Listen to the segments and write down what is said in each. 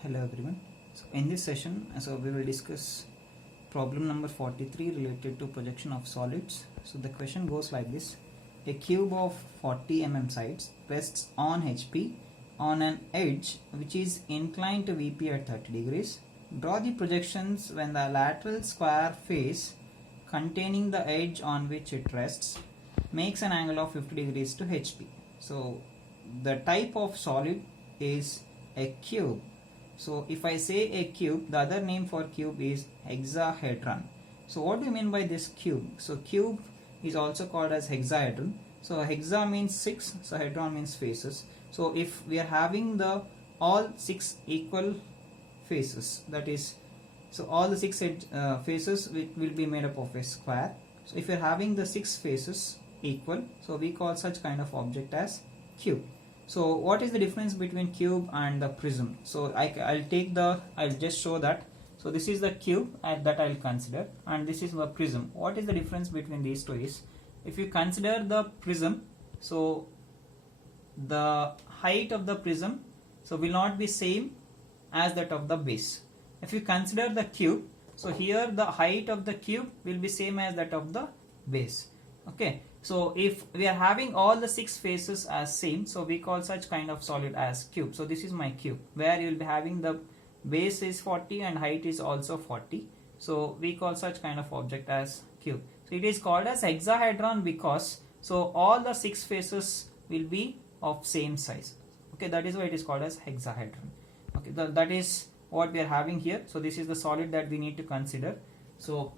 Hello everyone. So in this session, we will discuss problem number 43 related to projection of solids. So the question goes like this: a cube of 40 mm sides rests on HP on an edge which is inclined to VP at 30 degrees. Draw the projections when the lateral square face containing the edge on which it rests makes an angle of 50 degrees to HP. So the type of solid is a cube. So if I say a cube, the other name for cube is hexahedron. So what do you mean by this cube? So cube is also called as hexahedron. So hexa means 6, so hedron means faces. So if we are having the all 6 equal faces, that is, so all the 6 faces will be made up of a square. So if you are having the 6 faces equal, so we call such kind of object as cube. So what is the difference between cube and the prism? So I'll just show that. So this is the cube that I'll consider, and this is the prism. What is the difference between these two is, if you consider the prism, so the height of the prism will not be same as that of the base. If you consider the cube, so here the height of the cube will be same as that of the base. Okay, so if we are having all the 6 faces as same, so we call such kind of solid as cube. So this is my cube, where you will be having the base is 40 and height is also 40. So we call such kind of object as cube. So it is called as hexahedron because so all the 6 faces will be of same size. Okay, that is why it is called as hexahedron. Okay, that is what we are having here. So this is the solid that we need to consider. So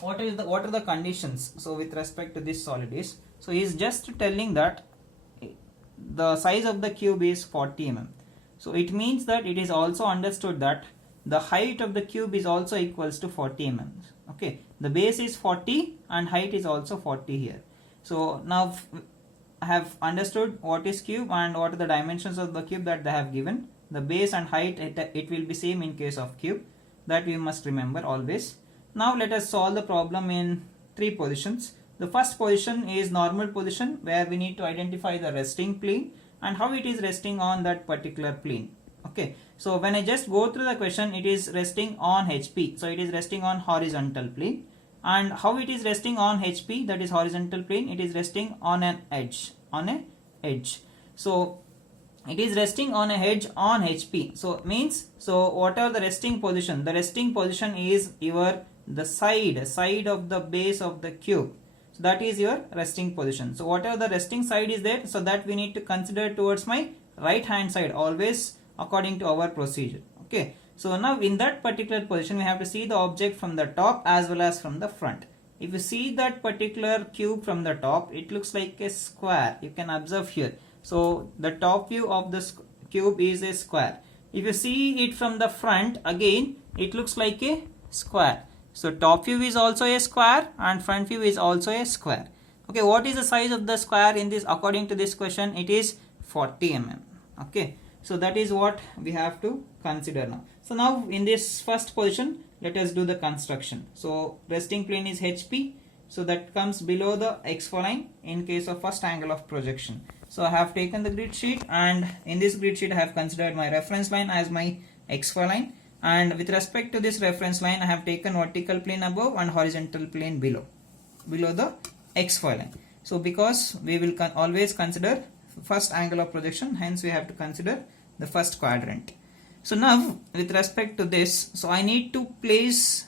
what are the conditions? So with respect to this solid is, so he is just telling that the size of the cube is 40 mm. So it means that it is also understood that the height of the cube is also equals to 40 mm. Okay, the base is 40 and height is also 40 here. So now I have understood what is cube and what are the dimensions of the cube that they have given. The base and height, it will be same in case of cube. That we must remember always. Now let us solve the problem in 3 positions. The first position is normal position, where we need to identify the resting plane and how it is resting on that particular plane. Okay, so when I just go through the question, it is resting on HP. So it is resting on horizontal plane. And how it is resting on HP, that is horizontal plane, it is resting on an edge. So it is resting on a edge on HP. So means, so whatever the resting position, is the side of the base of the cube. So that is your resting position. So whatever the resting side is there, so that we need to consider towards my right hand side, always according to our procedure. Okay, so now in that particular position we have to see the object from the top as well as from the front. If you see that particular cube from the top, it looks like a square. You can observe here. So the top view of this cube is a square. If you see it from the front, again it looks like a square. So top view is also a square and front view is also a square. Okay, what is the size of the square in this? According to this question, it is 40 mm. Okay, so that is what we have to consider now. So now in this first position, let us do the construction. So resting plane is HP. So that comes below the XY line in case of first angle of projection. So I have taken the grid sheet, and in this grid sheet I have considered my reference line as my XY line. And with respect to this reference line, I have taken vertical plane above and horizontal plane below the XY line. So because we will always consider first angle of projection, hence we have to consider the first quadrant. So now with respect to this, so I need to place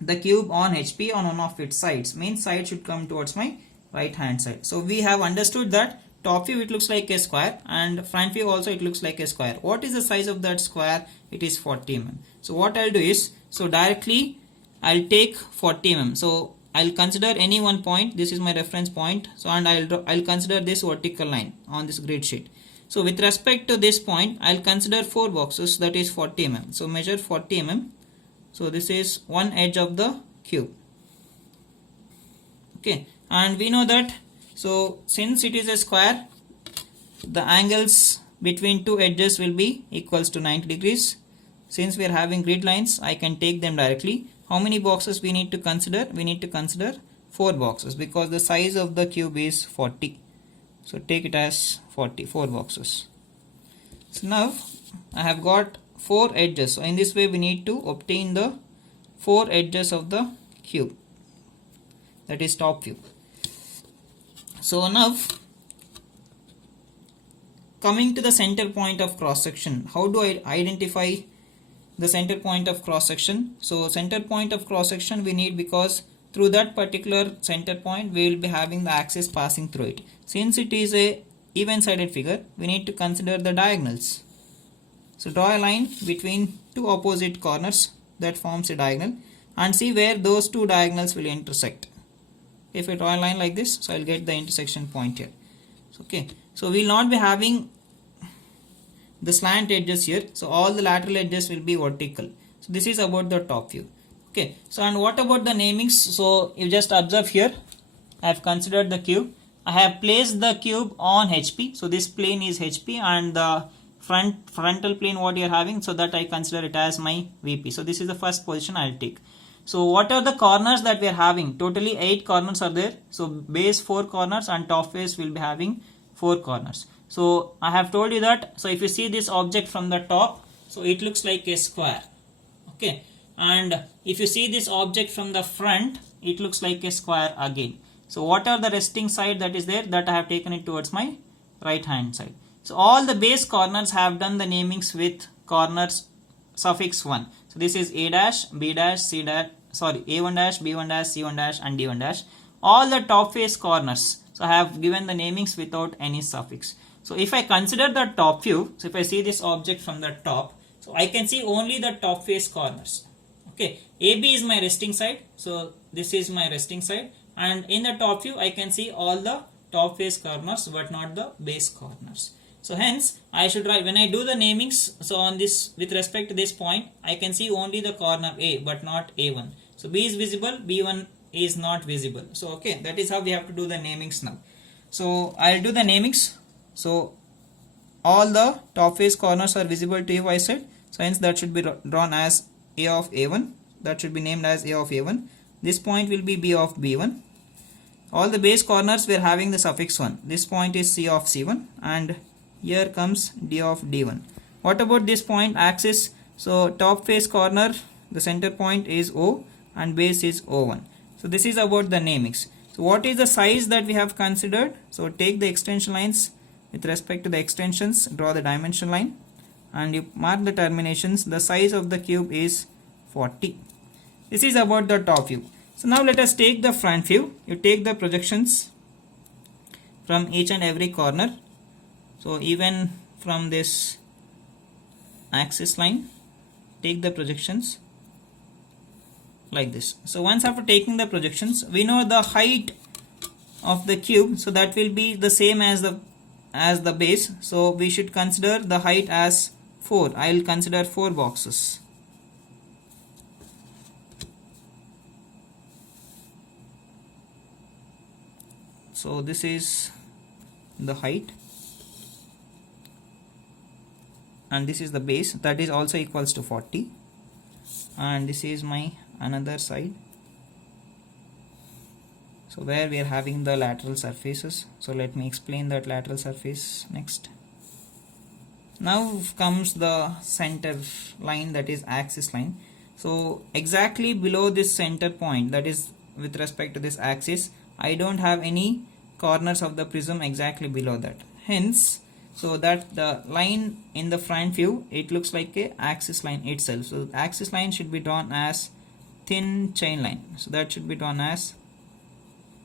the cube on HP on one of its sides. Means side should come towards my right hand side. So we have understood that top view it looks like a square and front view also it looks like a square. What is the size of that square? It is 40 mm. So what I'll do is, so directly I'll take 40 mm. So I'll consider any one point. This is my reference point. So and I'll consider this vertical line on this grid sheet. So with respect to this point, I'll consider 4 boxes, that is 40 mm. So measure 40 mm. So this is one edge of the cube. Okay, and we know that, so since it is a square, the angles between 2 edges will be equals to 90 degrees. Since we are having grid lines, I can take them directly. How many boxes we need to consider? We need to consider 4 boxes because the size of the cube is 40. So take it as 4 boxes. So now I have got 4 edges. So in this way we need to obtain the 4 edges of the cube, that is top view. So now coming to the center point of cross section, how do I identify the center point of cross section? So center point of cross section we need, because through that particular center point we will be having the axis passing through it. Since it is a even sided figure, we need to consider the diagonals. So draw a line between two opposite corners that forms a diagonal and see where those two diagonals will intersect. If I draw a line like this, so I'll get the intersection point here. Okay, so we will not be having the slant edges here, so all the lateral edges will be vertical. So this is about the top view. Okay, so and what about the namings? So you just observe here, I have considered the cube. I have placed the cube on HP, so this plane is HP, and the frontal plane what you are having, so that I consider it as my VP. So this is the first position I will take. So what are the corners that we are having? Totally 8 corners are there. So base 4 corners and top face will be having 4 corners. So I have told you that, so if you see this object from the top, so it looks like a square. Okay, and if you see this object from the front, it looks like a square again. So what are the resting side that is there? That I have taken it towards my right hand side. So all the base corners have done the namings with corners suffix 1. So this is A dash, B dash, C dash, sorry, A1 dash, B1 dash, C1 dash and D1 dash. All the top face corners, so I have given the namings without any suffix. So if I consider the top view, so if I see this object from the top, so I can see only the top face corners. Okay, AB is my resting side, so this is my resting side, and in the top view I can see all the top face corners but not the base corners. So hence I should write, when I do the namings, so on this with respect to this point I can see only the corner A but not A1. So B is visible, B1 is not visible. So okay, that is how we have to do the namings now. So I'll do the namings. So all the top face corners are visible to you, I said. So hence that should be drawn as A of A1. That should be named as A of A1. This point will be B of B1. All the base corners we are having the suffix 1. This point is C of C1 and here comes D of D1. What about this point axis? So top face corner, the center point is O and base is O1. So this is about the namings. So what is the size that we have considered? So take the extension lines. With respect to the extensions, draw the dimension line and you mark the terminations. The size of the cube is 40. This is about the top view. So now let us take the front view. You take the projections from each and every corner. So even from this axis line, take the projections like this. So once after taking the projections, we know the height of the cube, so that will be the same as the base. So we should consider the height as 4. I will consider 4 boxes. So this is the height and this is the base, that is also equals to 40, and this is my another side, so where we are having the lateral surfaces. So let me explain that lateral surface next. Now comes the center line, that is axis line. So exactly below this center point, that is with respect to this axis, I don't have any corners of the prism exactly below that. Hence, so that the line in the front view, it looks like a axis line itself. So the axis line should be drawn as thin chain line. So that should be drawn as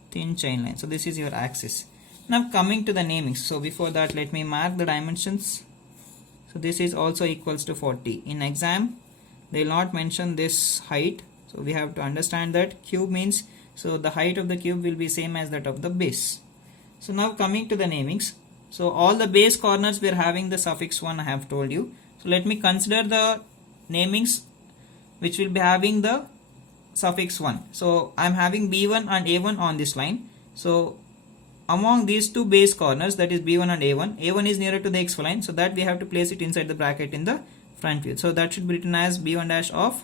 thin chain line. So this is your axis. Now coming to the namings. So before that, let me mark the dimensions. So this is also equals to 40. In exam, they will not mention this height. So we have to understand that cube means, so the height of the cube will be same as that of the base. So now coming to the namings. So all the base corners we are having the suffix 1, I have told you. So let me consider the namings which will be having the suffix 1. So I am having B1 and A1 on this line. So among these two base corners, that is B1 and A1, A1 is nearer to the X line, so that we have to place it inside the bracket in the front view. So that should be written as B1 dash of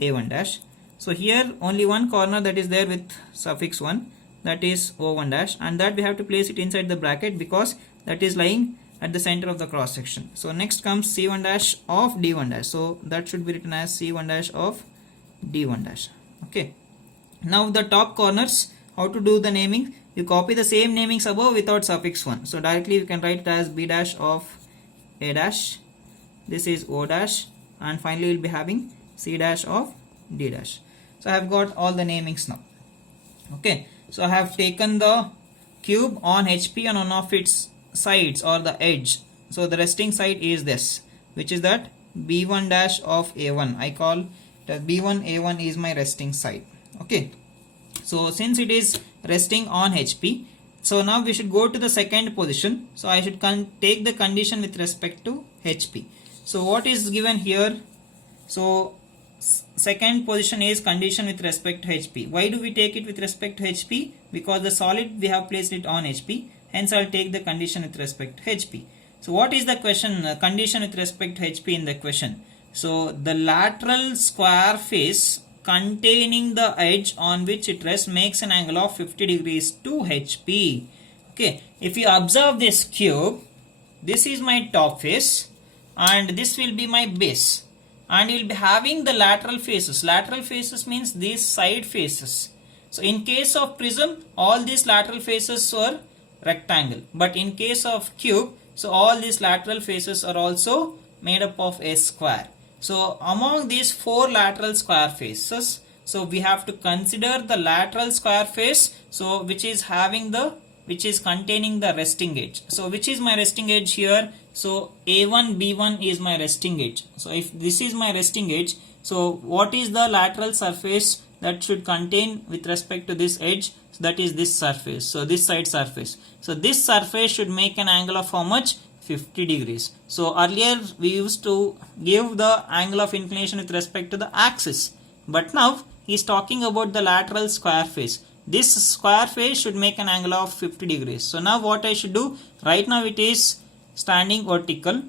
A1 dash. So here only one corner that is there with suffix 1, that is O1 dash, and that we have to place it inside the bracket because that is lying at the center of the cross section. So next comes C1 dash of D1 dash. So that should be written as C1 dash of D1 dash. Okay. Now the top corners, how to do the naming? You copy the same namings above without suffix 1. So directly you can write it as B dash of A dash. This is O dash, and finally we'll be having C dash of D dash. So I have got all the namings now. Okay. So I have taken the cube on HP on one of its sides or the edge. So the resting side is this, which is that B1 dash of A1. I call that B1 A1 is my resting side. Okay. So since it is resting on HP, so now we should go to the second position. So I should take the condition with respect to HP. So what is given here? So second position is condition with respect to HP. Why do we take it with respect to HP? Because the solid we have placed it on HP. Hence I'll take the condition with respect to HP. So what is the question? Condition with respect to HP in the question. So the lateral square face containing the edge on which it rests makes an angle of 50 degrees to HP. Okay. If you observe this cube, this is my top face and this will be my base. And you will be having the lateral faces. Lateral faces means these side faces. So in case of prism, all these lateral faces were rectangle. But in case of cube, so all these lateral faces are also made up of a square. So among these four lateral square faces, so we have to consider the lateral square face, so which is containing the resting edge. So which is my resting edge here? So A1 B1 is my resting edge. So if this is my resting edge, so what is the lateral surface that should contain with respect to this edge? So that is this surface. So this side surface. So this surface should make an angle of how much? 50 degrees. So earlier we used to give the angle of inclination with respect to the axis. But now he is talking about the lateral square face. This square face should make an angle of 50 degrees. So now what I should do? Right now it is standing vertical.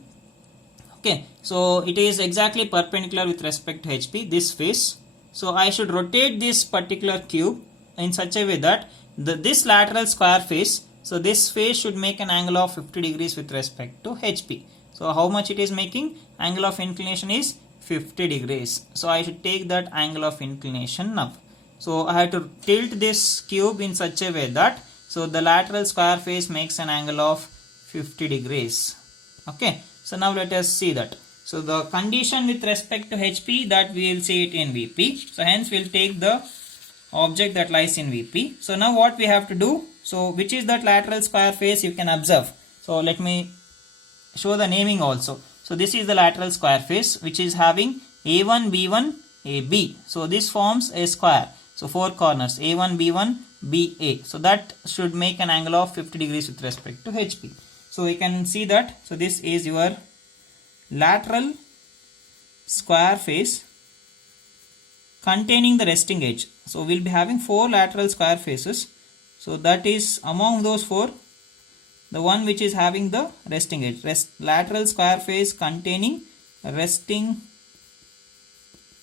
Okay. So it is exactly perpendicular with respect to HP, this face. So I should rotate this particular cube in such a way that this lateral square face, so this face should make an angle of 50 degrees with respect to HP. So how much it is making? Angle of inclination is 50 degrees. So I should take that angle of inclination now. So I have to tilt this cube in such a way that so the lateral square face makes an angle of 50 degrees. Okay. So now let us see that. So the condition with respect to HP, that we will see it in VP. So hence we will take the object that lies in VP. So now what we have to do? So which is that lateral square face? You can observe. So let me show the naming also. So this is the lateral square face which is having A1 B1 AB. So this forms a square. So four corners A1 B1 BA. So that should make an angle of 50 degrees with respect to HP. So you can see that. So this is your lateral square face containing the resting edge. So we'll be having four lateral square faces. So that is among those four, the one which is having the resting edge. Lateral square face containing resting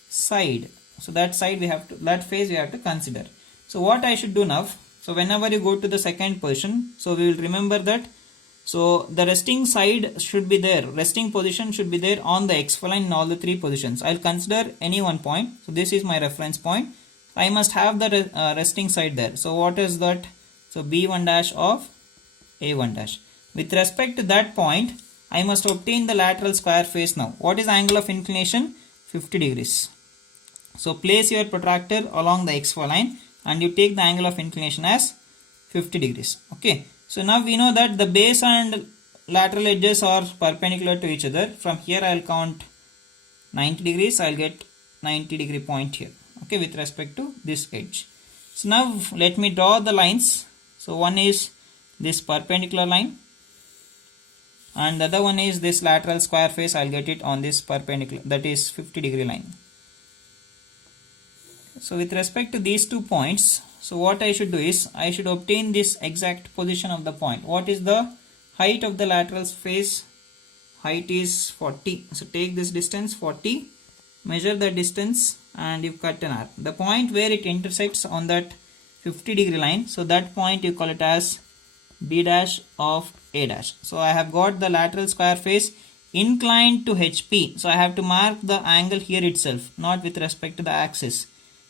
side. So that side we have to, that face we have to consider. So what I should do now? So whenever you go to the second position, so we will remember that. So the resting side should be there. Resting position should be there on the XY line in all the three positions. I'll consider any one point. So this is my reference point. I must have the resting side there. So what is that? So B1 dash of A1 dash. With respect to that point, I must obtain the lateral square face now. What is the angle of inclination? 50 degrees. So place your protractor along the XY line and you take the angle of inclination as 50 degrees. Okay. So now we know that the base and lateral edges are perpendicular to each other. From here I will count 90 degrees. I will get 90 degree point here. Okay, with respect to this edge. So now let me draw the lines. So one is this perpendicular line and the other one is this lateral square face. I will get it on this perpendicular, that is 50 degree line. So with respect to these 2 points, so what I should do is I should obtain this exact position of the point. What is the height of the lateral face? Height is 40. So take this distance 40, measure the distance and you cut an arc. The point where it intersects on that 50 degree line, so that point you call it as B dash of A dash. So I have got the lateral square face inclined to HP. So I have to mark the angle here itself, not with respect to the axis,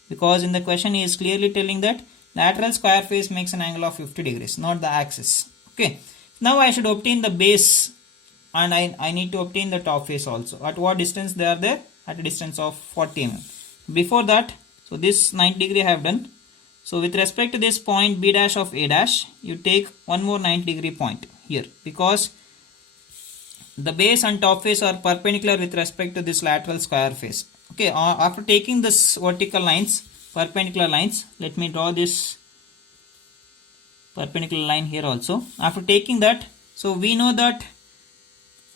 because in the question he is clearly telling that lateral square face makes an angle of 50 degrees, not the axis. Okay. Now I should obtain the base, and I need to obtain the top face also. At what distance they are there? At a distance of 40 mm. Before that, so this 90 degree I have done. So with respect to this point B dash of A dash, you take one more 90 degree point here, because the base and top face are perpendicular with respect to this lateral square face. Okay, after taking this vertical lines, perpendicular lines, let me draw this perpendicular line here also. After taking that, so we know that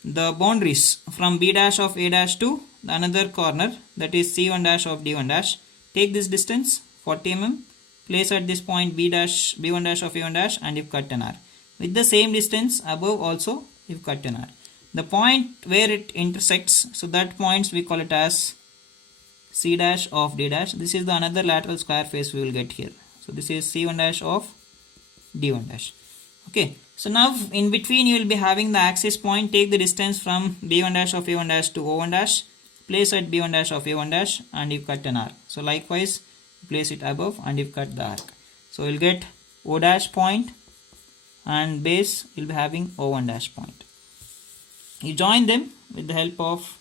the boundaries from B dash of A dash to the another corner, that is C1 dash of D1 dash, take this distance 40 mm, place at this point B1 dash of A1 dash, and you cut an arc. With the same distance above also you cut an arc. The point where it intersects, so that points we call it as C dash of D dash. This is the another lateral square face we will get here. So this is C1 dash of D1 dash. Okay, so now in between you will be having the axis point. Take the distance from B1 dash of A1 dash to O1 dash, place at B1 dash of A1 dash, and you cut an arc. So likewise place it above and you cut the arc. So you will get O dash point, and base you will be having O1 dash point. You join them with the help of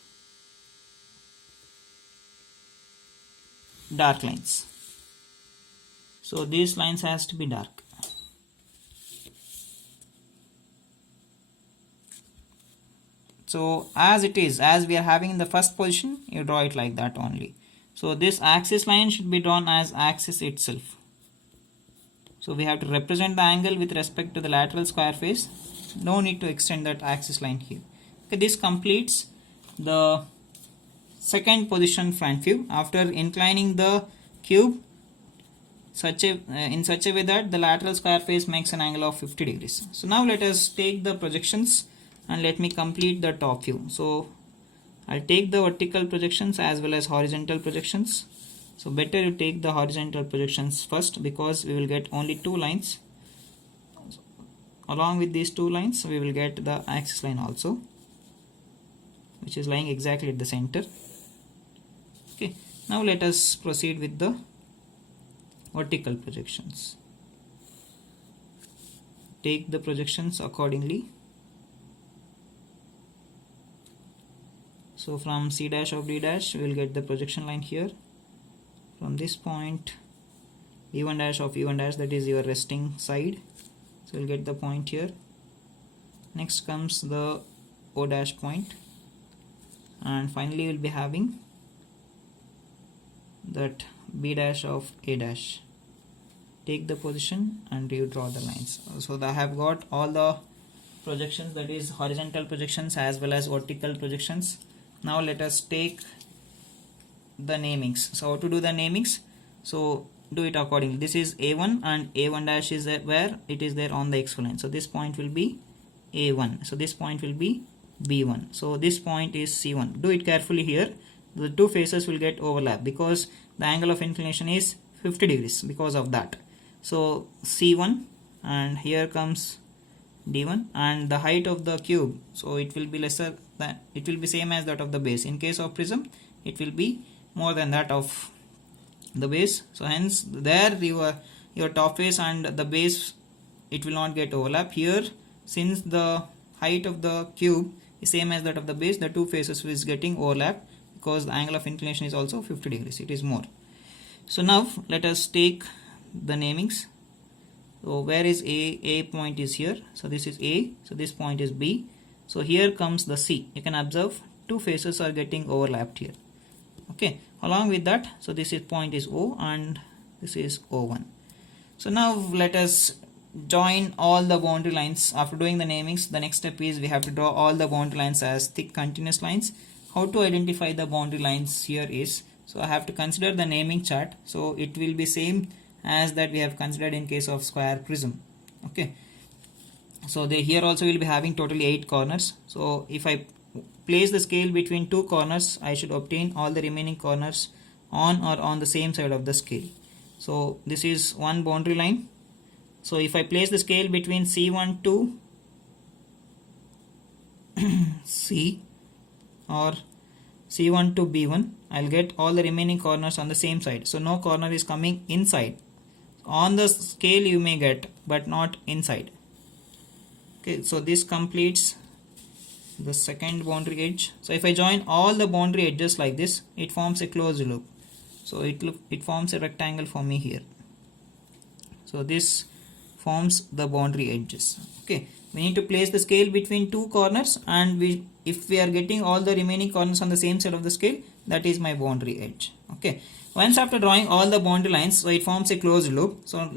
dark lines. So these lines has to be dark. So as it is, as we are having in the first position, you draw it like that only. So this axis line should be drawn as axis itself. So we have to represent the angle with respect to the lateral square face. No need to extend that axis line here. Okay, this completes the second position front view after inclining the cube in such a way that the lateral square face makes an angle of 50 degrees. So now let us take the projections and let me complete the top view. So I'll take the vertical projections as well as horizontal projections. So better you take the horizontal projections first, because we will get only two lines. Along with these two lines we will get the axis line also, which is lying exactly at the center. Okay, now let us proceed with the vertical projections. Take the projections accordingly. So from C dash of D dash we will get the projection line here. From this point E1 dash of E1 dash, that is your resting side, so we'll get the point here. Next comes the O dash point, and finally we'll be having that B dash of A dash. Take the position and you draw the lines. So I have got all the projections, that is horizontal projections as well as vertical projections. Now let us take the namings. So how to do the namings? So do it accordingly. This is A1 and A1 dash is where it is there on the XY line. So this point will be A1. So this point will be B1. So this point is C1. Do it carefully here. The two faces will get overlap because the angle of inclination is 50 degrees because of that. So C1, and here comes D1, and the height of the cube, so it will be lesser than, it will be same as that of the base. In case of prism it will be more than that of the base. So hence there your top face and the base, it will not get overlap. Here, since the height of the cube is same as that of the base, the two faces is getting overlap because the angle of inclination is also 50 degrees, it is more. So now let us take the namings. So where is A point is here, so this is A, so this point is B, so here comes the C. You can observe two faces are getting overlapped here. Okay, along with that, so this is point is O and this is O1. So now let us join all the boundary lines. After doing the namings, the next step is we have to draw all the boundary lines as thick continuous lines. How to identify the boundary lines here is, so I have to consider the naming chart, so it will be same as that we have considered in case of square prism. Okay, so they here also will be having totally 8 corners. So if I place the scale between two corners, I should obtain all the remaining corners on or on the same side of the scale. So this is one boundary line. So if I place the scale between C1 to C or C1 to B1, I'll get all the remaining corners on the same side. So no corner is coming inside. On the scale you may get, but not inside. Okay, so this completes the second boundary edge. So if I join all the boundary edges like this, it forms a closed loop. So it forms a rectangle for me here. So this forms the boundary edges. Okay, we need to place the scale between two corners, and if we are getting all the remaining corners on the same side of the scale, that is my boundary edge. Okay, once after drawing all the boundary lines, so it forms a closed loop. So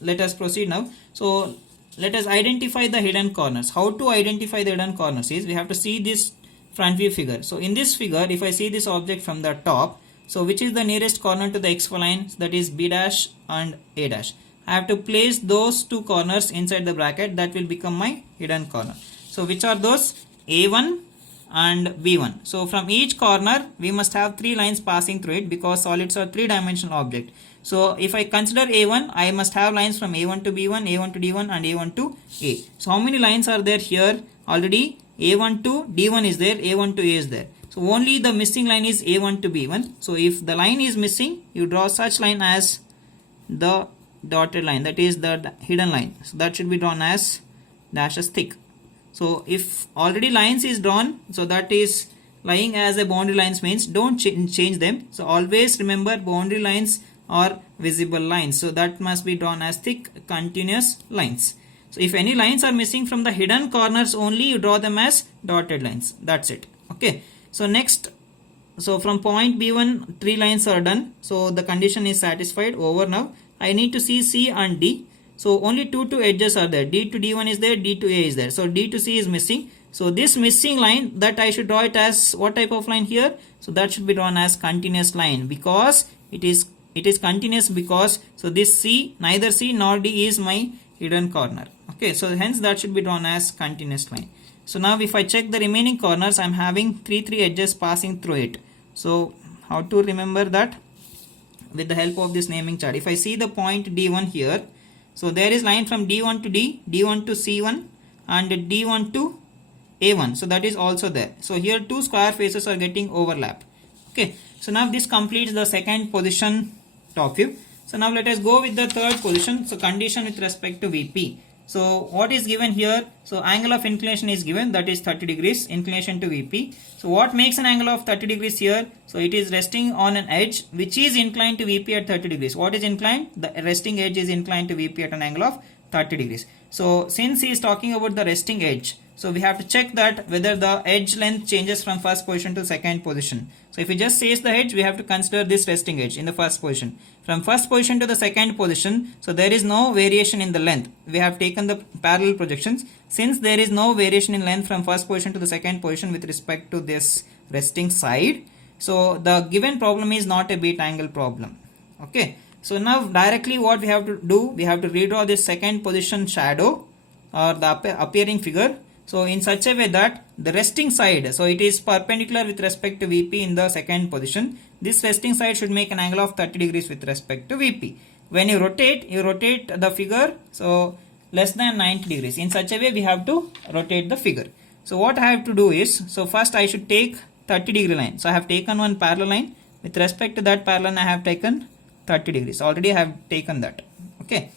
let us proceed now. So let us identify the hidden corners. How to identify the hidden corners is we have to see this front view figure. So in this figure, if I see this object from the top, so which is the nearest corner to the XY line, that is B dash and A dash. I have to place those two corners inside the bracket. That will become my hidden corner. So which are those? A1 and B1. So from each corner we must have three lines passing through it, because solids are three-dimensional object. So if I consider A1, I must have lines from A1 to B1, A1 to D1 and A1 to A. So how many lines are there here? Already A1 to D1 is there, A1 to A is there. So only the missing line is A1 to B1. So if the line is missing, you draw such line as the dotted line, that is the hidden line. So that should be drawn as dashes thick. So if already lines is drawn, so that is lying as a boundary lines means don't change them. So always remember boundary lines are visible lines. So that must be drawn as thick continuous lines. So if any lines are missing from the hidden corners only, you draw them as dotted lines. That's it. Okay. So next, so from point B1, three lines are done. So the condition is satisfied. Over now. I need to see C and D. So only two edges are there. D to D1 is there, D to A is there. So D to C is missing. So this missing line, that I should draw it as what type of line here? So that should be drawn as continuous line, because it is continuous, because so this C, neither C nor D is my hidden corner. Okay, so hence that should be drawn as continuous line. So now if I check the remaining corners, I am having three edges passing through it. So how to remember that? With the help of this naming chart. If I see the point D1 here, so there is line from D1 to D, D1 to C1 and D1 to A1. So that is also there. So here two square faces are getting overlap. Okay. So now this completes the second position top view. So now let us go with the third position. So condition with respect to VP. So what is given here? So angle of inclination is given, that is 30 degrees inclination to VP. So what makes an angle of 30 degrees here? So it is resting on an edge which is inclined to VP at 30 degrees. What is inclined? The resting edge is inclined to VP at an angle of 30 degrees. So since he is talking about the resting edge, so we have to check that whether the edge length changes from first position to second position. So if it just says the edge, we have to consider this resting edge in the first position. From first position to the second position, so there is no variation in the length. We have taken the parallel projections. Since there is no variation in length from first position to the second position with respect to this resting side, so the given problem is not a beta angle problem. Okay. So now directly what we have to do, we have to redraw this second position shadow or the appearing figure. So in such a way that the resting side, so it is perpendicular with respect to VP in the second position. This resting side should make an angle of 30 degrees with respect to VP. When you rotate the figure, so less than 90 degrees. In such a way we have to rotate the figure. So what I have to do is, so first I should take 30 degree line. So I have taken one parallel line. With respect to that parallel line I have taken 30 degrees. Already I have taken that. Okay.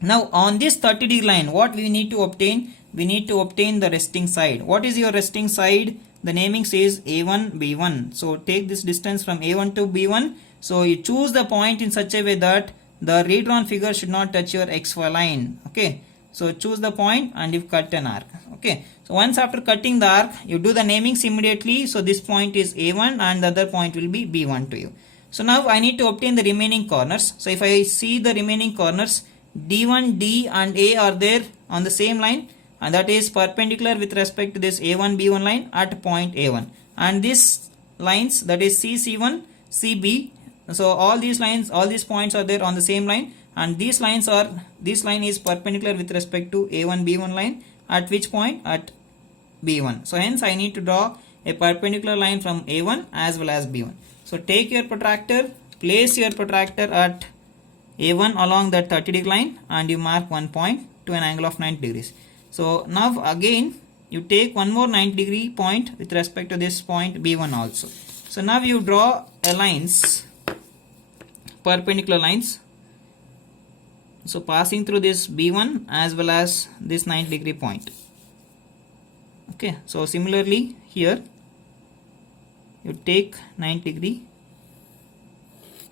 Now on this 30 degree line, what we need to obtain? We need to obtain the resting side. What is your resting side? The naming says A1, B1. So take this distance from A1 to B1. So you choose the point in such a way that the redrawn figure should not touch your XY line. Okay. So choose the point and you cut an arc. Okay. So once after cutting the arc, you do the namings immediately. So this point is A1 and the other point will be B1 to you. So now I need to obtain the remaining corners. So if I see the remaining corners, D1, D and A are there on the same line, and that is perpendicular with respect to this A1, B1 line at point A1. And these lines, that is C, C1, CB. So all these lines, all these points are there on the same line, and this line is perpendicular with respect to A1, B1 line at which point? At B1. So hence I need to draw a perpendicular line from A1 as well as B1. So take your protractor, place your protractor at A1 along that 30 degree line and you mark one point to an angle of 90 degrees. So now again you take one more 90-degree point with respect to this point B1 also. So now you draw a lines, perpendicular lines, so passing through this B1 as well as this 90-degree point. Okay, so similarly here you take 90-degree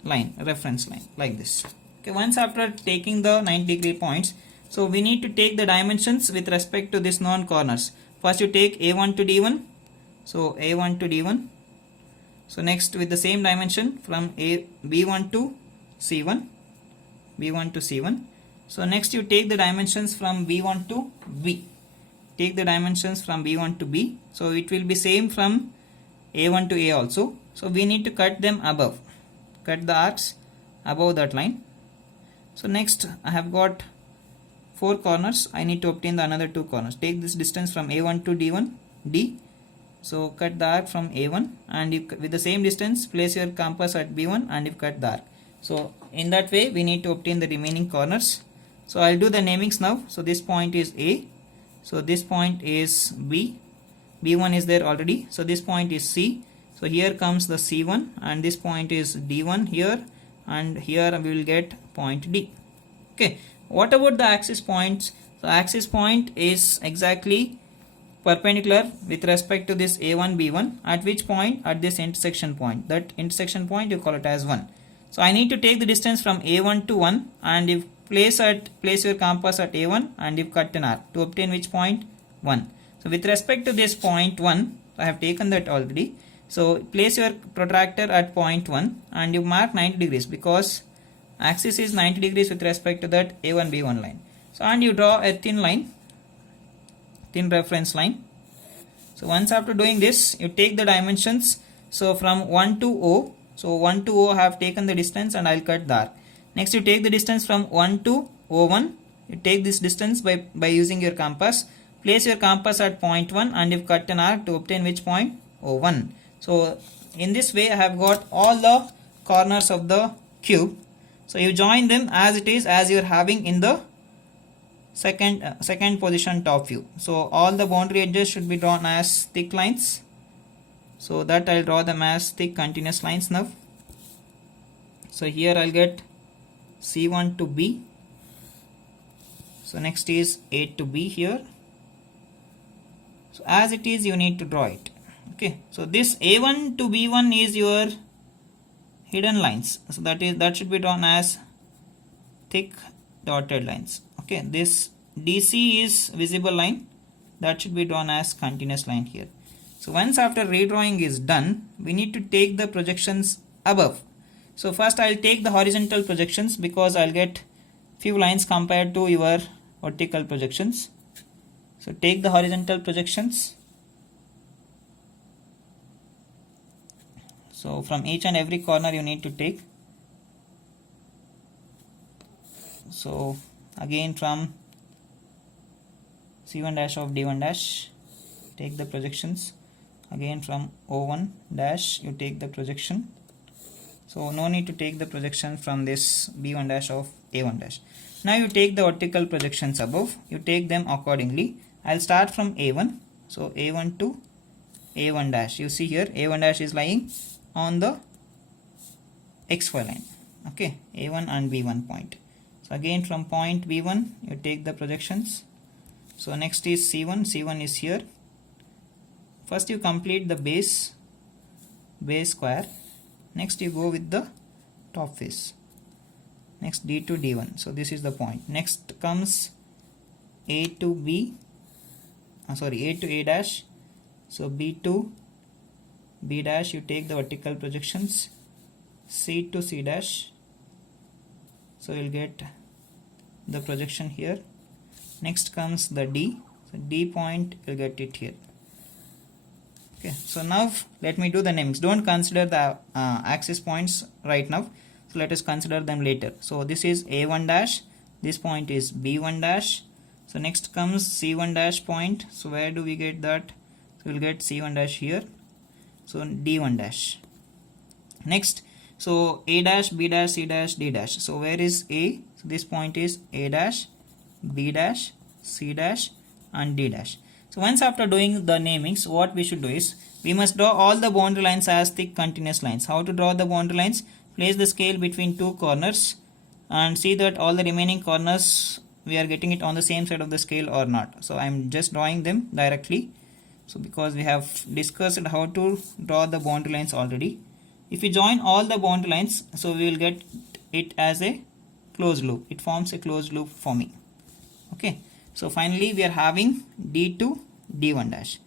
line, reference line, like this. Okay, once after taking the 90-degree points, so we need to take the dimensions with respect to this known corners. First you take A1 to D1, so A1 to D1. So next with the same dimension from B1 to C1, B1 to C1. So next you take the dimensions from B1 to B. Take the dimensions from B1 to B. So it will be same from A1 to A also. So we need to cut them above. Cut the arcs above that line. So next I have got 4 corners. I need to obtain the another 2 corners. Take this distance from A1 to D1, D. So cut the arc from A1 and you, with the same distance, place your compass at B1 and you cut the arc. So in that way we need to obtain the remaining corners. So I'll do the namings now. So this point is A. So this point is B. B1 is there already. So this point is C. So here comes the C1 and this point is D1 here, and here we will get point D. Okay. What about the axis points? So axis point is exactly perpendicular with respect to this A1 B1. At which point? At this intersection point. That intersection point you call it as 1. So I need to take the distance from A1 to 1 and if place your compass at A1 and you cut an arc to obtain which point? 1. So with respect to this point 1, I have taken that already. So place your protractor at point 1 and you mark 90 degrees because axis is 90 degrees with respect to that A1 B1 line. So and you draw a thin line, thin reference line. So once after doing this, you take the dimensions. So from 1 to O. So 1 to O I have taken the distance and I'll cut the arc. Next you take the distance from 1 to O1. You take this distance by using your compass. Place your compass at point 1 and you cut an arc to obtain which point? O1. So in this way I have got all the corners of the cube. So you join them as it is, as you are having in the second position top view. So all the boundary edges should be drawn as thick lines. So that I'll draw them as thick continuous lines now. So here I'll get C1 to B. So next is A to B here. So as it is you need to draw it. Okay. So this A1 to B1 is your hidden lines. So that should be drawn as thick dotted lines. Okay. This DC is visible line. That should be drawn as continuous line here. So once after redrawing is done, we need to take the projections above. So first I'll take the horizontal projections because I'll get few lines compared to your vertical projections. So take the horizontal projections. So from each and every corner you need to take. So again from C1 dash of D1 dash, take the projections. Again from O1 dash you take the projection. So no need to take the projection from this B1 dash of A1 dash. Now you take the vertical projections above. You take them accordingly. I'll start from A1. So A1 to A1 dash. You see here A1 dash is lying on the XY line. Okay, A1 and B1 point. So again from point B1 you take the projections. So next is C1. C1 is here. First you complete the base square. Next you go with the top face. Next D to D1. So this is the point. Next comes A to B. A to A dash. So B to B dash you take the vertical projections. C to C dash. So you'll get the projection here. Next comes the D. So D point you'll get it here. Okay, so now let me do the namings. Don't consider the axis points right now. So let us consider them later. So this is A1 dash. This point is B1 dash. So next comes C1 dash point. So where do we get that? So we'll get C1 dash here. So D1 dash. Next, so A dash, B dash, C dash, D dash. So where is A? So this point is A dash, B dash, C dash and D dash. So once after doing the namings, what we should do is we must draw all the boundary lines as thick continuous lines. How to draw the boundary lines? Place the scale between two corners and see that all the remaining corners we are getting it on the same side of the scale or not. So I am just drawing them directly. So because we have discussed how to draw the boundary lines already. If we join all the boundary lines, so we will get it as a closed loop. It forms a closed loop for me. Okay. So finally we are having D2, D1 dash.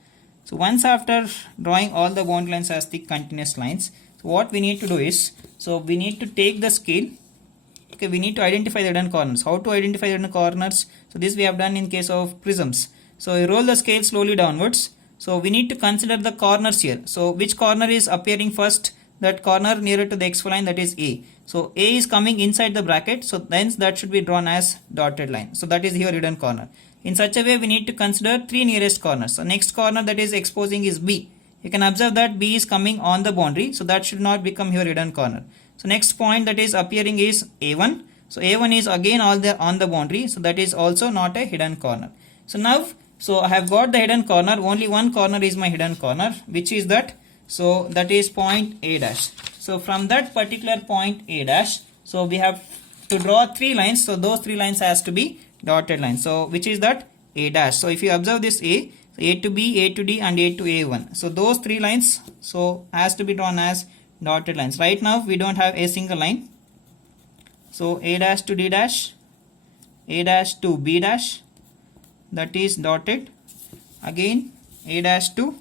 So once after drawing all the boundary lines as thick continuous lines, so what we need to do is, so we need to take the scale. Okay, we need to identify the hidden corners. How to identify the hidden corners? So this we have done in case of prisms. So you roll the scale slowly downwards. So we need to consider the corners here. So which corner is appearing first? That corner nearer to the xy line, that is A. So A is coming inside the bracket, so hence that should be drawn as dotted line. So that is your hidden corner. In such a way we need to consider three nearest corners. So next corner that is exposing is B. You can observe that B is coming on the boundary, so that should not become your hidden corner. So next point that is appearing is A1. So A1 is again all the on the boundary, so that is also not a hidden corner. So now, so I have got the hidden corner. Only one corner is my hidden corner, which is that. So that is point A dash. So from that particular point A dash, so we have to draw three lines. So those three lines has to be dotted lines. So which is that? A dash. So if you observe this A, so A to B, A to D and A to A1. So those three lines so has to be drawn as dotted lines. Right now we don't have a single line. So A dash to D dash, A dash to B dash, that is dotted. Again A dash to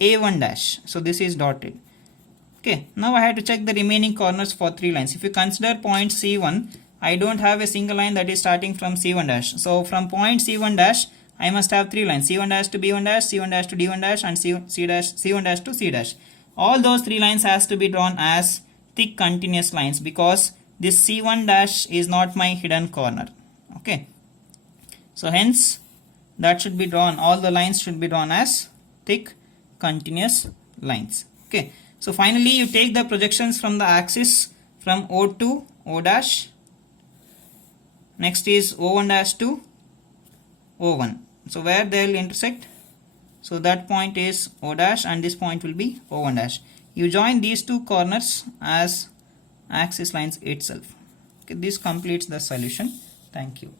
A1 dash. So this is dotted. Okay, now I have to check the remaining corners for three lines. If you consider point C1, I don't have a single line that is starting from C1 dash. So from point C1 dash, I must have three lines: C1 dash to B1 dash, C1 dash to D1 dash, and C1 dash to C dash. All those three lines has to be drawn as thick continuous lines because this C1 dash is not my hidden corner. Okay, so hence that should be drawn. All the lines should be drawn as thick continuous lines. Okay, so finally you take the projections from the axis from O to O dash. Next is O1 dash to O1. So where they will intersect? So that point is O dash and this point will be O1 dash. You join these two corners as axis lines itself. Okay, this completes the solution. Thank you.